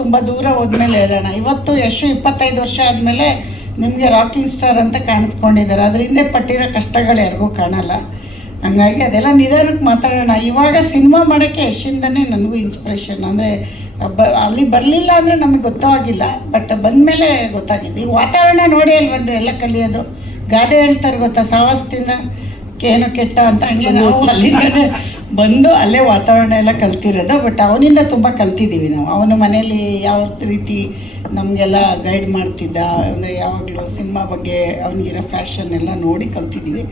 ತುಂಬ ದೂರ ಹೋದ್ಮೇಲೆ ಹೇಳೋಣ. ಇವತ್ತು ಯಶು 25 ವರ್ಷ ಆದಮೇಲೆ ನಿಮಗೆ ರಾಕಿಂಗ್ ಸ್ಟಾರ್ ಅಂತ ಕಾಣಿಸ್ಕೊಂಡಿದ್ದಾರೆ. ಅದ್ರ ಹಿಂದೆ ಪಟ್ಟಿರೋ ಕಷ್ಟಗಳು ಯಾರಿಗೂ ಕಾಣಲ್ಲ. ಹಂಗಾಗಿ ಅದೆಲ್ಲ ನಿಧಾನಕ್ಕೆ ಮಾತಾಡೋಣ. ಇವಾಗ ಸಿನಿಮಾ ಮಾಡೋಕ್ಕೆ ಯಶಿಂದನೇ ನನಗೂ ಇನ್ಸ್ಪಿರೇಷನ್. ಅಂದರೆ ಅಲ್ಲಿ ಬರಲಿಲ್ಲ ಅಂದರೆ ನಮಗೆ ಗೊತ್ತಾಗಿಲ್ಲ, ಬಟ್ ಬಂದಮೇಲೆ ಗೊತ್ತಾಗಿದೆ. ಈ ವಾತಾವರಣ ನೋಡಿ ಅಲ್ಲಿ ಬಂದು ಎಲ್ಲ ಕಲಿಯೋದು. ಗಾದೆ ಹೇಳ್ತಾರೆ ಗೊತ್ತಾ, ಸಾವಸ್ತಿಂದ ಏನು ಕೆಟ್ಟ ಅಂತ. ಹಂಗೆ ನಾವು ಅಲ್ಲಿಂದನೇ ಬಂದು ಅಲ್ಲೇ ವಾತಾವರಣ ಎಲ್ಲ ಕಲ್ತಿರೋದು. ಬಟ್ ಅವನಿಂದ ತುಂಬ ಕಲ್ತಿದ್ದೀವಿ ನಾವು. ಅವನ ಮನೇಲಿ ಯಾವ ರೀತಿ ನಮಗೆಲ್ಲ ಗೈಡ್ ಮಾಡ್ತಿದ್ದ, ಅಂದರೆ ಯಾವಾಗಲೂ ಸಿನಿಮಾ ಬಗ್ಗೆ ಅವನಿಗಿರೋ ಫ್ಯಾಷನ್ ಎಲ್ಲ ನೋಡಿ ಕಲ್ತಿದ್ದೀವಿ.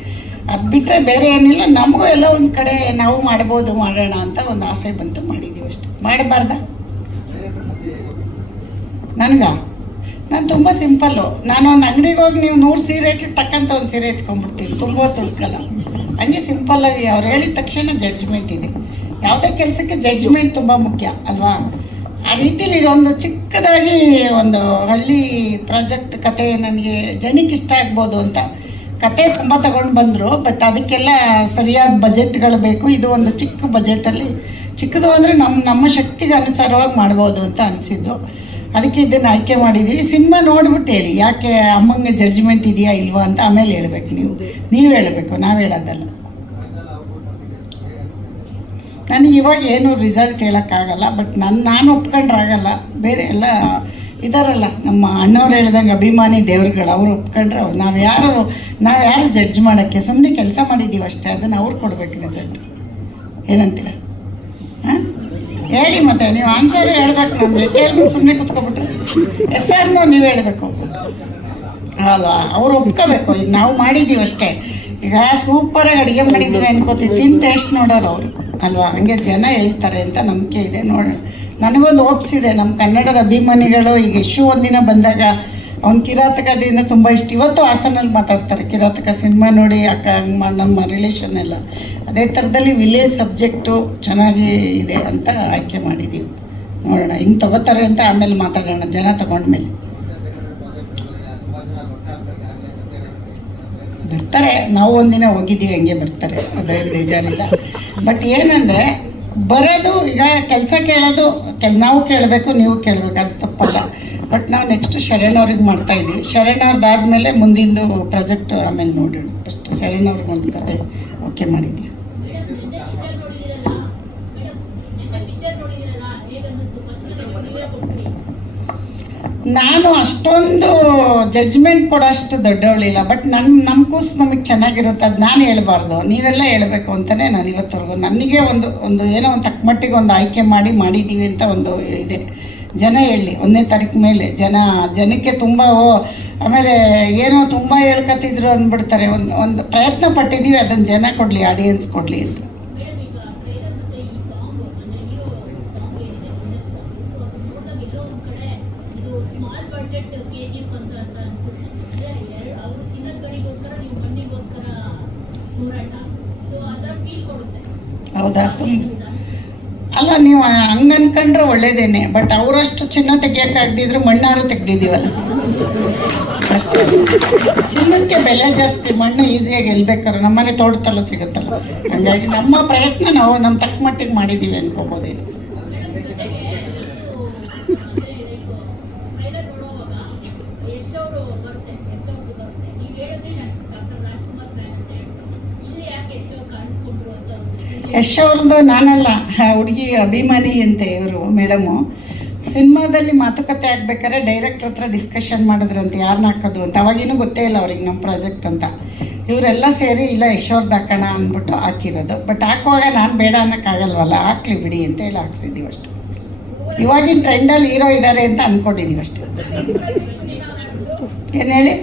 ಅದು ಬಿಟ್ಟರೆ ಬೇರೆ ಏನಿಲ್ಲ. ನಮಗೂ ಎಲ್ಲ ಒಂದು ಕಡೆ ನಾವು ಮಾಡ್ಬೋದು, ಮಾಡೋಣ ಅಂತ ಒಂದು ಆಸೆ ಬಂತು, ಮಾಡಿದ್ದೀವಿ ಅಷ್ಟೆ. ಮಾಡಬಾರ್ದ? ನಾನು ತುಂಬ ಸಿಂಪಲ್ಲು. ನಾನು ಒಂದು ಅಂಗಡಿಗೆ ಹೋಗಿ ನೀವು 100 ಸೀರೆ ಇಟ್ಟು ಟಕ್ಕಂತ ಒಂದು ಸೀರೆ ಎತ್ಕೊಂಡ್ಬಿಡ್ತೀನಿ, ತುಂಬ ತುಳ್ಕಲ್ಲ. ಹಂಗೆ ಸಿಂಪಲ್ಲಾಗಿ ಅವ್ರು ಹೇಳಿದ ತಕ್ಷಣ ಜಡ್ಜ್ಮೆಂಟ್ ಇದೆ. ಯಾವುದೇ ಕೆಲಸಕ್ಕೆ ಜಡ್ಜ್ಮೆಂಟ್ ತುಂಬ ಮುಖ್ಯ ಅಲ್ವಾ? ಆ ರೀತಿಲಿ ಇದೊಂದು ಚಿಕ್ಕದಾಗಿ ಒಂದು ಹಳ್ಳಿ ಪ್ರಾಜೆಕ್ಟ್ ಕತೆ ನನಗೆ ಜನಕ್ಕೆ ಇಷ್ಟ ಆಗ್ಬೋದು ಅಂತ ಕತೆ ತುಂಬ ತಗೊಂಡು ಬಂದರು. ಬಟ್ ಅದಕ್ಕೆಲ್ಲ ಸರಿಯಾದ ಬಜೆಟ್ಗಳು ಬೇಕು. ಇದು ಒಂದು ಚಿಕ್ಕ ಬಜೆಟಲ್ಲಿ, ಚಿಕ್ಕದು ಅಂದರೆ ನಮ್ಮ ಶಕ್ತಿಗೆ ಅನುಸಾರವಾಗಿ ಮಾಡ್ಬೋದು ಅಂತ ಅನಿಸಿದ್ದು. ಅದಕ್ಕೆ ಇದನ್ನು ಆಯ್ಕೆ ಮಾಡಿದ್ದೀವಿ. ಸಿನಿಮಾ ನೋಡ್ಬಿಟ್ಟು ಹೇಳಿ, ಯಾಕೆ ಅಮ್ಮಂಗೆ ಜಡ್ಜ್ಮೆಂಟ್ ಇದೆಯಾ ಇಲ್ವಾ ಅಂತ ಆಮೇಲೆ ಹೇಳ್ಬೇಕು. ನೀವು ಹೇಳಬೇಕು, ನಾವು ಹೇಳೋದಲ್ಲ. ನನಗೆ ಇವಾಗ ಏನು ರಿಸಲ್ಟ್ ಹೇಳೋಕ್ಕಾಗಲ್ಲ. ಬಟ್ ನಾನು ಒಪ್ಕೊಂಡ್ರಾಗಲ್ಲ. ಬೇರೆ ಎಲ್ಲ ಇದಾರಲ್ಲ ನಮ್ಮ ಅಣ್ಣವ್ರು ಹೇಳ್ದಂಗೆ ಅಭಿಮಾನಿ ದೇವ್ರುಗಳು, ಅವರು ಒಪ್ಕೊಂಡ್ರೆ ಅವ್ರು ನಾವು ಯಾರು ಜಡ್ಜ್ ಮಾಡೋಕ್ಕೆ. ಸುಮ್ಮನೆ ಕೆಲಸ ಮಾಡಿದ್ದೀವಿ ಅಷ್ಟೇ, ಅದನ್ನು ಅವ್ರು ಕೊಡ್ಬೇಕು ರಿಸಲ್ಟ್. ಏನಂತೀರ? ಹಾಂ ಹೇಳಿ. ಮತ್ತೆ ನೀವು ಆನ್ಸರ್ ಹೇಳ್ಬೇಕು. ನಮಗೆ ಕೇಳ್ಬಿಟ್ಟು ಸುಮ್ಮನೆ ಕೂತ್ಕೊಬಿಟ್ರೆ ಎಸ್ ಆರ್ನೋ ನೀವು ಹೇಳಬೇಕು ಅಲ್ವಾ? ಅವ್ರು ಒಪ್ಕೋಬೇಕು. ಈಗ ನಾವು ಮಾಡಿದ್ದೀವಿ ಅಷ್ಟೇ. ಈಗ ಸೂಪರಾಗಿ ಅಡುಗೆ ಮಾಡಿದ್ದೀವಿ ಅನ್ಕೋತೀವಿ, ತಿನ್ ಟೇಸ್ಟ್ ನೋಡೋರು ಅವರು ಅಲ್ವಾ? ಹಂಗೆ ಜನ ಹೇಳ್ತಾರೆ ಅಂತ ನಂಬಿಕೆ ಇದೆ. ನೋಡೋಣ. ನನಗೊಂದು ಓಪ್ಸಿದೆ. ನಮ್ಮ ಕನ್ನಡದ ಅಭಿಮಾನಿಗಳು ಈಗ ಯಶು ಒಂದಿನ ಬಂದಾಗ ಅವ್ನು ಕಿರಾತಕದಿಂದ ತುಂಬ ಇಷ್ಟ. ಇವತ್ತು ಹಾಸನಲ್ಲಿ ಮಾತಾಡ್ತಾರೆ ಕಿರಾತಕ ಸಿನಿಮಾ ನೋಡಿ, ಅಕ್ಕ ನಮ್ಮ ರಿಲೇಷನ್ ಎಲ್ಲ ಅದೇ ಥರದಲ್ಲಿ ವಿಲೇಜ್ ಸಬ್ಜೆಕ್ಟು ಚೆನ್ನಾಗಿ ಇದೆ ಅಂತ ಆಯ್ಕೆ ಮಾಡಿದ್ದೀವಿ. ನೋಡೋಣ ಹಿಂಗೆ ತಗೋತಾರೆ ಅಂತ ಆಮೇಲೆ ಮಾತಾಡೋಣ, ಜನ ತಗೊಂಡ್ಮೇಲೆ. ಬರ್ತಾರೆ, ನಾವು ಒಂದಿನ ಹೋಗಿದ್ದೀವಿ, ಹಂಗೆ ಬರ್ತಾರೆ, ಅದೇನು ಬೇಜಾರಿಲ್ಲ. ಬಟ್ ಏನಂದರೆ ಬರೋದು ಈಗ ಕೆಲಸ ಕೇಳೋದು ನಾವು ಕೇಳಬೇಕು, ನೀವು ಕೇಳಬೇಕು, ಅದು ತಪ್ಪಲ್ಲ. ಬಟ್ ನಾವು ನೆಕ್ಸ್ಟ್ ಶರಣ್ ಅವ್ರಿಗೆ ಮಾಡ್ತಾಯಿದ್ದೀವಿ. ಶರಣ್ ಅವ್ರದ್ದಾದಮೇಲೆ ಮುಂದಿಂದು ಪ್ರಾಜೆಕ್ಟ್ ಆಮೇಲೆ ನೋಡೋಣ. ಫಸ್ಟ್ ಶರಣ್ ಅವ್ರಿಗೆ ಒಂದು ಕತೆ ಓಕೆ ಮಾಡಿದ್ದೀವಿ. ನಾನು ಅಷ್ಟೊಂದು ಜಡ್ಜ್ಮೆಂಟ್ ಕೊಡೋಷ್ಟು ದೊಡ್ಡವಳಿಲ್ಲ. ಬಟ್ ನಮ್ಮ ಕೂಸು ನಮಗೆ ಚೆನ್ನಾಗಿರುತ್ತೆ, ಅದು ನಾನು ಹೇಳ್ಬಾರ್ದು, ನೀವೆಲ್ಲ ಹೇಳಬೇಕು ಅಂತಲೇ ನಾನು ಇವತ್ತವರೆಗೂ ನನಗೆ ಒಂದು ಏನೋ ಒಂದು ತಕ್ಕಮಟ್ಟಿಗೆ ಒಂದು ಆಯ್ಕೆ ಮಾಡಿದ್ದೀವಿ ಅಂತ ಒಂದು ಇದೆ. ಜನ ಹೇಳಿ 1ನೇ ತಾರೀಕು ಮೇಲೆ ಜನಕ್ಕೆ ತುಂಬ ಆಮೇಲೆ ಏನೋ ತುಂಬ ಹೇಳ್ಕೊತಿದ್ರು ಅಂದ್ಬಿಡ್ತಾರೆ. ಒಂದು ಪ್ರಯತ್ನ ಪಟ್ಟಿದ್ದೀವಿ, ಅದನ್ನು ಜನ ಕೊಡಲಿ, ಆಡಿಯನ್ಸ್ ಕೊಡಲಿ ಅಂತ. ಹೌದಾ? ಅಲ್ಲ, ನೀವು ಹಂಗೆ ಅನ್ಕೊಂಡ್ರೆ ಒಳ್ಳೇದೇನೆ. ಬಟ್ ಅವರಷ್ಟು ಚಿನ್ನ ತೆಗಿಯೋಕ್ಕಾಗದಿದ್ರು ಮಣ್ಣಾರು ತೆಗ್ದಿದ್ದೀವಲ್ಲ ಅಷ್ಟೇ. ಚಿನ್ನಕ್ಕೆ ಬೆಲೆ ಜಾಸ್ತಿ, ಮಣ್ಣು ಈಸಿಯಾಗಿ ಗೆಲ್ಬೇಕಾದ್ರೆ ನಮ್ಮನೆ ತೋಟದಲ್ಲೂ ಸಿಗುತ್ತಲ್ಲ. ಹಾಗಾಗಿ ನಮ್ಮ ಪ್ರಯತ್ನ ನಾವು ನಮ್ಮ ತಕ್ಕ ಮಟ್ಟಿಗೆ ಮಾಡಿದ್ದೀವಿ ಅನ್ಕೋಬೋದೇನು. ಯಶ್ ಅವ್ರದ್ದು ನಾನಲ್ಲ, ಹುಡುಗಿ ಅಭಿಮಾನಿ ಅಂತೆ ಇವರು ಮೇಡಮು. ಸಿನಿಮಾದಲ್ಲಿ ಮಾತುಕತೆ ಆಗ್ಬೇಕಾದ್ರೆ ಡೈರೆಕ್ಟ್ರ್ ಹತ್ರ ಡಿಸ್ಕಷನ್ ಮಾಡಿದ್ರಂತೆ ಯಾರನ್ನ ಹಾಕೋದು ಅಂತ. ಅವಾಗೇನೂ ಗೊತ್ತೇ ಇಲ್ಲ ಅವ್ರಿಗೆ ನಮ್ಮ ಪ್ರಾಜೆಕ್ಟ್ ಅಂತ. ಇವರೆಲ್ಲ ಸೇರಿ ಇಲ್ಲ ಯಶ್ ಅವ್ರದ್ದು ಹಾಕೋಣ ಅಂದ್ಬಿಟ್ಟು ಹಾಕಿರೋದು. ಬಟ್ ಹಾಕುವಾಗ ನಾನು ಬೇಡ ಅನ್ನೋಕ್ಕಾಗಲ್ವಲ್ಲ, ಹಾಕ್ಲಿ ಬಿಡಿ ಅಂತ ಹೇಳಿ ಹಾಕ್ಸಿದ್ದೀವಿ ಅಷ್ಟೆ. ಇವಾಗಿನ ಟ್ರೆಂಡಲ್ಲಿ ಹೀರೋ ಇದ್ದಾರೆ ಅಂತ ಅಂದ್ಕೊಂಡಿದ್ದೀವಿ ಅಷ್ಟೆ. ಏನು ಹೇಳಿ?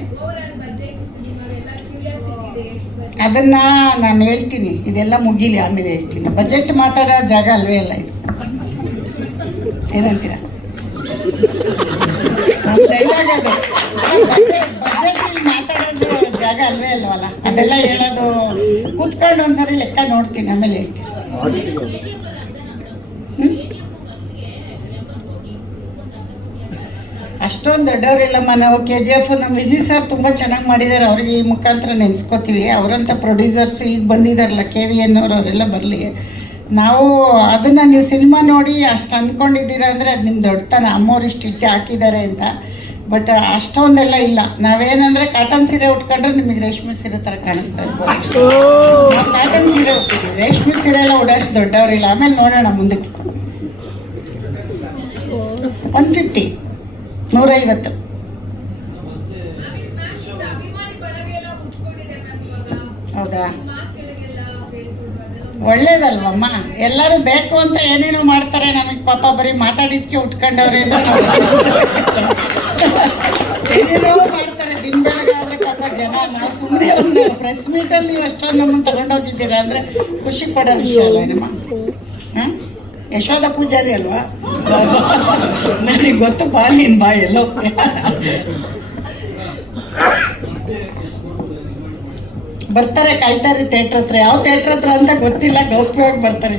ಅದನ್ನು ನಾನು ಹೇಳ್ತೀನಿ, ಇದೆಲ್ಲ ಮುಗೀಲಿ ಆಮೇಲೆ ಹೇಳ್ತೀನಿ. ಬಜೆಟ್ ಮಾತಾಡೋ ಜಾಗ ಅಲ್ವೇ ಅಲ್ಲ ಇದು. ಏನಂತೀರ? ಡೈಲಾಗ್ ಅದು. ಬಜೆಟ್ ಮಾತಾಡೋದು ಜಾಗ ಅಲ್ವೇ ಅಲ್ವಲ್ಲ, ಅದೆಲ್ಲ ಹೇಳೋದು ಕೂತ್ಕೊಂಡು ಒಂದ್ಸರಿ ಲೆಕ್ಕ ನೋಡ್ತೀನಿ, ಆಮೇಲೆ ಹೇಳ್ತೀನಿ. ಅಷ್ಟೊಂದು ದೊಡ್ಡವರಿಲ್ಲಮ್ಮ ನಾವು. KGF ನಮ್ಮ ವಿಜಯ್ ಸರ್ ತುಂಬ ಚೆನ್ನಾಗಿ ಮಾಡಿದ್ದಾರೆ, ಅವ್ರಿಗೆ ಈ ಮುಖಾಂತರ ನೆನೆಸ್ಕೋತೀವಿ. ಅವರಂಥ ಪ್ರೊಡ್ಯೂಸರ್ಸು ಈಗ ಬಂದಿದ್ದಾರಲ್ಲ KVN ಅವರೆಲ್ಲ ಬರಲಿ. ನಾವು ಅದನ್ನು ನೀವು ಸಿನಿಮಾ ನೋಡಿ ಅಷ್ಟು ಅಂದ್ಕೊಂಡಿದ್ದೀರಾ ಅಂದರೆ ಅದು ನಿಮ್ಮ ದೊಡ್ಡತನ. ಅಮ್ಮವ್ರು ಇಷ್ಟು ಇಟ್ಟು ಹಾಕಿದ್ದಾರೆ ಅಂತ. ಬಟ್ ಅಷ್ಟೊಂದೆಲ್ಲ ಇಲ್ಲ. ನಾವೇನಂದರೆ ಕಾಟನ್ ಸೀರೆ ಉಟ್ಕೊಂಡ್ರೆ ನಿಮಗೆ ರೇಷ್ಮೆ ಸೀರೆ ಥರ ಕಾಣಿಸ್ತಾ ಇರ್ಬೋದು. ಕಾಟನ್ ಸೀರೆ ಉಟ್ಟಿದ್ದೀವಿ, ರೇಷ್ಮೆ ಸೀರೆ ಎಲ್ಲ ಉಡೋಷ್ಟು ದೊಡ್ಡವರಿಲ್ಲ. ಆಮೇಲೆ ನೋಡೋಣ ಮುಂದಕ್ಕೆ. 150, 150. ಹೌದಾ? ಒಳ್ಳೇದಲ್ವಮ್ಮ? ಎಲ್ಲರೂ ಬೇಕು ಅಂತ ಏನೇನೋ ಮಾಡ್ತಾರೆ. ನಮಗೆ ಪಾಪ ಬರೀ ಮಾತಾಡಿದ್ಕೆ ಉಟ್ಕೊಂಡವ್ರೆ ಅಂತ ಏನೇನೋ ಮಾಡ್ತಾರೆ ದಿನ ಬೆಳಗಾದ್ರೆ ಪಾಪ ಜನ. ನಾವು ಸುಮ್ಮನೆ ಒಂದು ಪ್ರೆಸ್ ಮೀಟಲ್ಲಿ ನೀವು ಅಷ್ಟೊಂದು ನಮ್ಮನ್ನು ತಗೊಂಡೋಗಿದ್ದೀರಾ ಅಂದರೆ ಖುಷಿ ಪಡೋ ವಿಷಯ ಅಲ್ವ ನಮ್ಮ? ಹಾಂ, ಯಶೋಧ ಪೂಜಾರಿ ಅಲ್ವಾ? ನನಗೆ ಗೊತ್ತು, ಬಾ ನೀನು ಬಾ ಎಲ್ಲೋ. ಬರ್ತಾರೆ, ಕಾಯ್ತಾರೆ ಥಿಯೇಟ್ರ್ ಹತ್ರ. ಯಾವ ಥಿಯೇಟ್ರ್ ಹತ್ರ ಅಂತ ಗೊತ್ತಿಲ್ಲ, ಗೌಪ್ಯವಾಗಿ ಬರ್ತಾರೆ.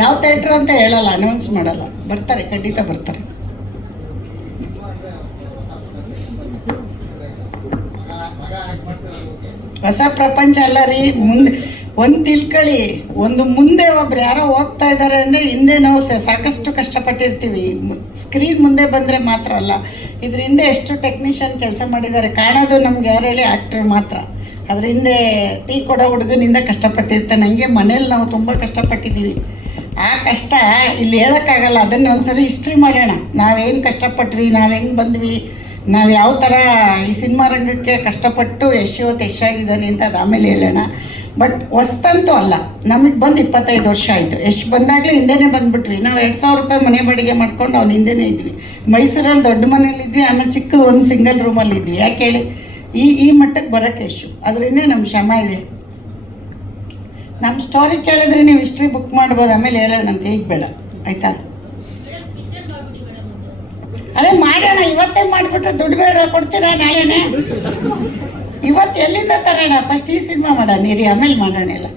ಯಾವ ಥಿಯೇಟ್ರ್ ಅಂತ ಹೇಳಲ್ಲ, ಅನೌನ್ಸ್ ಮಾಡಲ್ಲ. ಬರ್ತಾರೆ, ಖಂಡಿತ ಬರ್ತಾರೆ. ಹೊಸ ಪ್ರಪಂಚ ಅಲ್ಲ ರೀ. ಮುಂದೆ ಒಂದು ತಿಳ್ಕೊಳ್ಳಿ, ಒಂದು ಮುಂದೆ ಒಬ್ರು ಯಾರೋ ಹೋಗ್ತಾ ಇದ್ದಾರೆ ಅಂದರೆ ಹಿಂದೆ ನಾವು ಸಾಕಷ್ಟು ಕಷ್ಟಪಟ್ಟಿರ್ತೀವಿ. ಸ್ಕ್ರೀನ್ ಮುಂದೆ ಬಂದರೆ ಮಾತ್ರ ಅಲ್ಲ, ಇದ್ರ ಹಿಂದೆ ಎಷ್ಟು ಟೆಕ್ನಿಷಿಯನ್ ಕೆಲಸ ಮಾಡಿದ್ದಾರೆ ಕಾಣೋದು ನಮ್ಗೆ ಯಾರು ಹೇಳಿ? ಆ್ಯಕ್ಟ್ರ್ ಮಾತ್ರ. ಅದ್ರ ಹಿಂದೆ ಟೀ ಕೊಡೋ ಹುಡುಗನಿಂದ ಕಷ್ಟಪಟ್ಟಿರ್ತಾನೆ. ಹಂಗೆ ಮನೇಲಿ ನಾವು ತುಂಬ ಕಷ್ಟಪಟ್ಟಿದ್ದೀವಿ. ಆ ಕಷ್ಟ ಇಲ್ಲಿ ಹೇಳೋಕ್ಕಾಗಲ್ಲ. ಅದನ್ನು ಒಂದ್ಸರಿ ಹಿಸ್ಟ್ರಿ ಮಾಡೋಣ. ನಾವೇನು ಕಷ್ಟಪಟ್ವಿ, ನಾವು ಹೆಂಗೆ ಬಂದ್ವಿ, ನಾವು ಯಾವ ಥರ ಈ ಸಿನಿಮಾ ರಂಗಕ್ಕೆ ಕಷ್ಟಪಟ್ಟು ಯಶಾಗಿದ್ದಾನೆ ಅಂತ ಅದು ಆಮೇಲೆ ಹೇಳೋಣ. ಬಟ್ ಹೊಸ್ತಂತೂ ಅಲ್ಲ, ನಮಗೆ ಬಂದು 25 ವರ್ಷ ಆಯಿತು. ಎಷ್ಟು ಬಂದಾಗಲೇ ಹಿಂದೆನೇ ಬಂದುಬಿಟ್ವಿ. ನಾವು 2,000 ರೂಪಾಯಿ ಮನೆ ಬಾಡಿಗೆ ಮಾಡ್ಕೊಂಡು ಅವ್ನು ಹಿಂದೆನೇ ಇದ್ವಿ. ಮೈಸೂರಲ್ಲಿ ದೊಡ್ಡ ಮನೇಲಿದ್ವಿ, ಆಮೇಲೆ ಚಿಕ್ಕದು ಒಂದು ಸಿಂಗಲ್ ರೂಮಲ್ಲಿ ಇದ್ವಿ. ಯಾಕೆ ಹೇಳಿ? ಈ ಮಟ್ಟಕ್ಕೆ ಬರೋಕ್ಕೆ ಎಷ್ಟು ಅದರಿಂದ ನಮ್ಮ ಶ್ರಮ ಇದೆ. ನಮ್ಮ ಸ್ಟೋರಿ ಕೇಳಿದ್ರೆ ನೀವು ಹಿಸ್ಟ್ರಿ ಬುಕ್ ಮಾಡ್ಬೋದು, ಆಮೇಲೆ ಹೇಳೋಣಂತೆ. ಈಗ ಬೇಡ, ಆಯಿತಾ? ಅದೇ ಮಾಡೋಣ, ಇವತ್ತೇ ಮಾಡಿಬಿಟ್ರೆ ದುಡ್ಡು ಬೇಡ ಕೊಡ್ತೀರಾ ನಾಳೆನೇ? ಇವತ್ತು ಎಲ್ಲಿಂದ ತರೋಣ? ಫಸ್ಟ್ ಈ ಸಿನಿಮಾ ಮಾಡೋಣ ಇರಿ, ಆಮೇಲೆ ಮಾಡೋಣ ಎಲ್ಲ.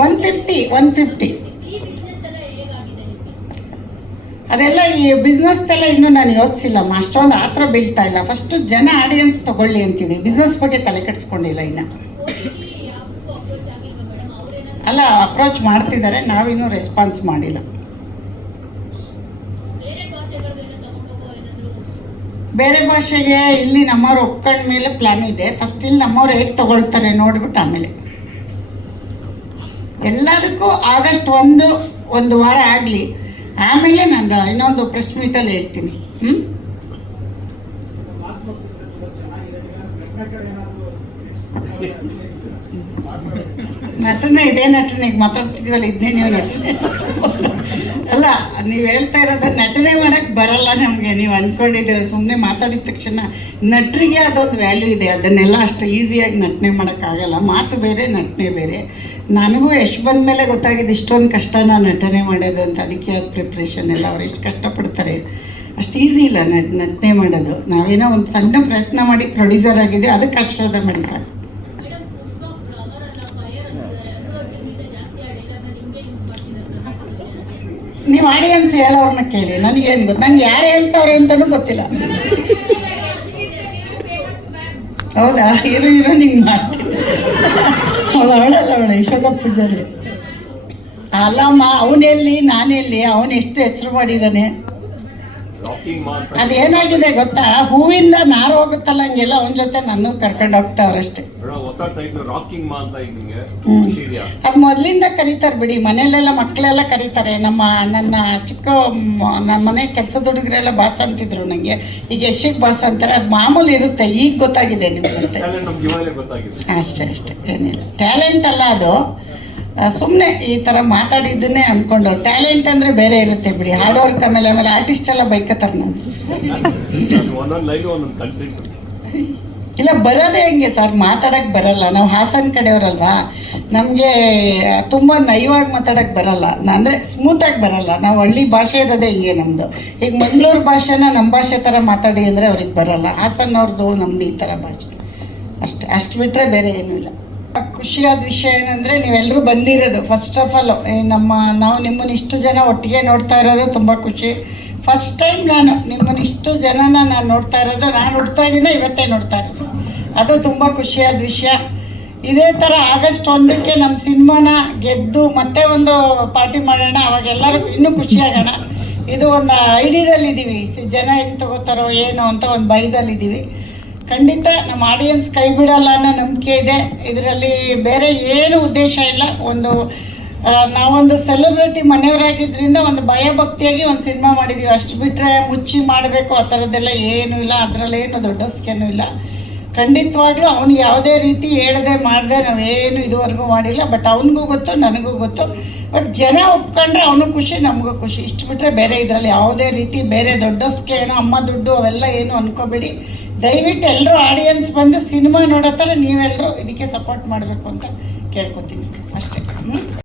150. ಅದೆಲ್ಲ ಈ ಬಿಸ್ನೆಸ್ದೆಲ್ಲ ಇನ್ನೂ ನಾನು ಯೋಚಿಸಿಲ್ಲಮ್ಮ. ಅಷ್ಟೊಂದು ಆ ಥರ ಬೀಳ್ತಾ ಇಲ್ಲ. ಫಸ್ಟು ಜನ ಆಡಿಯನ್ಸ್ ತೊಗೊಳ್ಳಿ ಅಂತಿದ್ದೀವಿ. ಬಿಸ್ನೆಸ್ ಬಗ್ಗೆ ತಲೆ ಕೆಡಿಸ್ಕೊಂಡಿಲ್ಲ ಇನ್ನು. ಅಲ್ಲ, ಅಪ್ರೋಚ್ ಮಾಡ್ತಿದ್ದಾರೆ, ನಾವಿನ್ನೂ ರೆಸ್ಪಾನ್ಸ್ ಮಾಡಿಲ್ಲ. ಬೇರೆ ಭಾಷೆಗೆ ಇಲ್ಲಿ ನಮ್ಮವ್ರು ಒಪ್ಕೊಂಡ ಮೇಲೆ ಪ್ಲ್ಯಾನ್ ಇದೆ. ಫಸ್ಟ್ ಇಲ್ಲಿ ನಮ್ಮವ್ರು ಹೇಗೆ ತೊಗೊಳ್ತಾರೆ ನೋಡ್ಬಿಟ್ಟು ಆಮೇಲೆ ಎಲ್ಲದಕ್ಕೂ ಆಗಸ್ಟ್ 1 ವಾರ ಆಗಲಿ, ಆಮೇಲೆ ನಾನು ಇನ್ನೊಂದು ಪ್ರೆಸ್ ಮೀಟಲ್ಲಿ ಹೇಳ್ತೀನಿ. ನಟನೆ ಇದೇ ನಟನೆಗೆ ಮಾತಾಡ್ತಿದ್ವಲ್ಲ, ಇದನ್ನೇ ನೀವು ನಟನೆ ಅಲ್ಲ. ನೀವು ಹೇಳ್ತಾ ಇರೋದು ನಟನೆ ಮಾಡೋಕ್ಕೆ ಬರಲ್ಲ ನಮಗೆ. ನೀವು ಅಂದ್ಕೊಂಡಿದ್ದೀರ ಸುಮ್ಮನೆ ಮಾತಾಡಿದ ತಕ್ಷಣ. ನಟರಿಗೆ ಅದೊಂದು ವ್ಯಾಲ್ಯೂ ಇದೆ, ಅದನ್ನೆಲ್ಲ ಅಷ್ಟು ಈಸಿಯಾಗಿ ನಟನೆ ಮಾಡೋಕ್ಕಾಗಲ್ಲ. ಮಾತು ಬೇರೆ, ನಟನೆ ಬೇರೆ. ನನಗೂ ಎಷ್ಟು ಬಂದ ಮೇಲೆ ಗೊತ್ತಾಗಿದೆ ಇಷ್ಟೊಂದು ಕಷ್ಟನ ನಟನೆ ಮಾಡೋದು ಅಂತ. ಅದಕ್ಕೆ ಅದು ಪ್ರಿಪ್ರೇಷನ್ ಎಲ್ಲ ಅವ್ರು ಎಷ್ಟು ಕಷ್ಟಪಡ್ತಾರೆ. ಅಷ್ಟು ಈಸಿ ಇಲ್ಲ ನಟನೆ ಮಾಡೋದು. ನಾವೇನೋ ಒಂದು ಸಣ್ಣ ಪ್ರಯತ್ನ ಮಾಡಿ ಪ್ರೊಡ್ಯೂಸರ್ ಆಗಿದೆ, ಅದಕ್ಕೆ ಆಶೀರ್ವಾದ ಮಾಡಿ ಸಾಕು. ನೀವು ಆಡಿಯನ್ಸ್ ಹೇಳೋರನ್ನ ಕೇಳಿ, ನನಗೇನು ಗೊತ್ತು? ನಂಗೆ ಯಾರು ಹೇಳ್ತಾವ್ರೆ ಅಂತಲೂ ಗೊತ್ತಿಲ್ಲ. ಹೌದಾ? ಇರು ನಿಂಗೆ ಮಾಡ್ತೀನಿ. ಅವಳು ಯಶೋಧ ಪೂಜಾರಿ ಅಲ್ಲಮ್ಮ. ಅವನೆಲ್ಲಿ ನಾನೆಲ್ಲಿ? ಅವನು ಎಷ್ಟು ಹೆಸರು ಮಾಡಿದ್ದಾನೆ. ಅದೇನಾಗಿದೆ ಗೊತ್ತಾ? ಹೂವಿಂದ ನಾರು ಹೋಗುತ್ತಲ್ಲ, ಹಂಗೆಲ್ಲ ಅವನ ಜೊತೆ ನನ್ನ ಕರ್ಕೊಂಡು ಹೋಗ್ತಾವ್ರಷ್ಟೇ. ಅದು ಮೊದಲಿಂದ ಕರೀತಾರೆ ಬಿಡಿ. ಮನೇಲೆಲ್ಲ ಮಕ್ಕಳೆಲ್ಲ ಕರೀತಾರೆ. ನನ್ನ ಮನೆ ಕೆಲಸದ ಹುಡುಗರೆಲ್ಲ ಬಾಸ್ ಅಂತಿದ್ರು ನನಗೆ. ಈಗ ಯಶಿಗೆ ಬಾಸ್ ಅಂತಾರೆ. ಅದು ಮಾಮೂಲಿ ಇರುತ್ತೆ. ಈಗ ಗೊತ್ತಾಗಿದೆ ನಿಮ್ಗೆ ಅಷ್ಟೇ. ಏನಿಲ್ಲ, ಟ್ಯಾಲೆಂಟ್ ಅಲ್ಲ ಅದು. ಸುಮ್ಮನೆ ಈ ಥರ ಮಾತಾಡಿದ್ದನ್ನೇ ಅಂದ್ಕೊಂಡು. ಟ್ಯಾಲೆಂಟ್ ಅಂದರೆ ಬೇರೆ ಇರುತ್ತೆ ಬಿಡಿ. Hard work. ಆಮೇಲೆ ಆರ್ಟಿಸ್ಟ್ ಎಲ್ಲ ಬೈಕತ್ತಾರೆ ನಾನು. ಇಲ್ಲ, ಬರೋದೇ ಹೆಂಗೆ ಸರ್? ಮಾತಾಡೋಕ್ಕೆ ಬರಲ್ಲ. ನಾವು ಹಾಸನ ಕಡೆಯವರಲ್ವಾ, ನಮಗೆ ತುಂಬ ನೈವಾಗಿ ಮಾತಾಡೋಕ್ಕೆ ಬರಲ್ಲ. ಅಂದರೆ ಸ್ಮೂತಾಗಿ ಬರಲ್ಲ. ನಾವು ಹಳ್ಳಿ ಭಾಷೆ ಇರೋದೇ ಹಿಂಗೆ ನಮ್ಮದು. ಈಗ ಮಂಗಳೂರು ಭಾಷೆನ ನಮ್ಮ ಭಾಷೆ ಥರ ಮಾತಾಡಿ ಅಂದರೆ ಅವ್ರಿಗೆ ಬರಲ್ಲ. ಹಾಸನವ್ರದ್ದು ನಮ್ಮದು ಈ ಥರ ಭಾಷೆ ಅಷ್ಟು ಬಿಟ್ಟರೆ ಬೇರೆ ಏನೂ ಇಲ್ಲ. ಖುಷಿಯಾದ ವಿಷಯ ಏನಂದರೆ ನೀವೆಲ್ಲರೂ ಬಂದಿರೋದು. ಫಸ್ಟ್ ಆಫ್ ಆಲ್ ನಾವು ನಿಮ್ಮನ್ನು ಇಷ್ಟು ಜನ ಒಟ್ಟಿಗೆ ನೋಡ್ತಾ ಇರೋದು ತುಂಬ ಖುಷಿ. ಫಸ್ಟ್ ಟೈಮ್ ನಾನು ನಿಮ್ಮನ್ನು ಇಷ್ಟು ಜನನ ನಾನು ನೋಡ್ತಾ ಇರೋದು. ನಾನು ಹುಡ್ತಾಗಿಂದ ಇವತ್ತೇ ನೋಡ್ತಾ ಇರೋದು. ಅದು ತುಂಬ ಖುಷಿಯಾದ ವಿಷಯ. ಇದೇ ಥರ ಆಗಸ್ಟ್ 1ಕ್ಕೆ ನಮ್ಮ ಸಿನಿಮಾನ ಗೆದ್ದು ಮತ್ತೆ ಒಂದು ಪಾರ್ಟಿ ಮಾಡೋಣ, ಅವಾಗ ಎಲ್ಲರಿಗೂ ಇನ್ನೂ ಖುಷಿಯಾಗೋಣ. ಇದು ಒಂದು ಐಡಿಯಾದಲ್ಲಿದ್ದೀವಿ, ಜನ ಹೆಂಗೆ ತಗೋತಾರೋ ಏನು ಅಂತ ಒಂದು ಭಯದಲ್ಲಿದ್ದೀವಿ. ಖಂಡಿತ ನಮ್ಮ ಆಡಿಯನ್ಸ್ ಕೈ ಬಿಡಲ್ಲ ಅನ್ನೋ ನಂಬಿಕೆ ಇದೆ. ಇದರಲ್ಲಿ ಬೇರೆ ಏನು ಉದ್ದೇಶ ಇಲ್ಲ. ನಾವೊಂದು ಸೆಲೆಬ್ರಿಟಿ ಮನೆಯವರಾಗಿದ್ದರಿಂದ ಒಂದು ಭಯಭಕ್ತಿಯಾಗಿ ಒಂದು ಸಿನಿಮಾ ಮಾಡಿದ್ದೀವಿ, ಅಷ್ಟು ಬಿಟ್ಟರೆ ಮುಚ್ಚಿ ಮಾಡಬೇಕು ಆ ಥರದ್ದೆಲ್ಲ ಏನೂ ಇಲ್ಲ. ಅದರಲ್ಲೇನು ದೊಡ್ಡಸ್ಕೇನೂ ಇಲ್ಲ. ಖಂಡಿತವಾಗ್ಲೂ ಅವನು ಯಾವುದೇ ರೀತಿ ಹೇಳದೆ ಮಾಡದೆ ನಾವೇನು ಇದುವರೆಗೂ ಮಾಡಿಲ್ಲ. ಬಟ್ ಅವನಿಗೂ ಗೊತ್ತು, ನನಗೂ ಗೊತ್ತು. ಬಟ್ ಜನ ಒಪ್ಕೊಂಡ್ರೆ ಅವನು ಖುಷಿ, ನಮಗೂ ಖುಷಿ. ಇಷ್ಟು ಬಿಟ್ಟರೆ ಬೇರೆ ಇದರಲ್ಲಿ ಯಾವುದೇ ರೀತಿ ಬೇರೆ ದೊಡ್ಡಸ್ಕೆ ಏನೋ ಅಮ್ಮ ದುಡ್ಡು ಅವೆಲ್ಲ ಏನು ಅನ್ಕೋಬೇಡಿ. ದಯವಿಟ್ಟು ಎಲ್ಲರೂ ಆಡಿಯನ್ಸ್ ಬಂದು ಸಿನಿಮಾ ನೋಡೋ ಥರ ನೀವೆಲ್ಲರೂ ಇದಕ್ಕೆ ಸಪೋರ್ಟ್ ಮಾಡಬೇಕು ಅಂತ ಕೇಳ್ಕೊತೀನಿ ಅಷ್ಟೇ.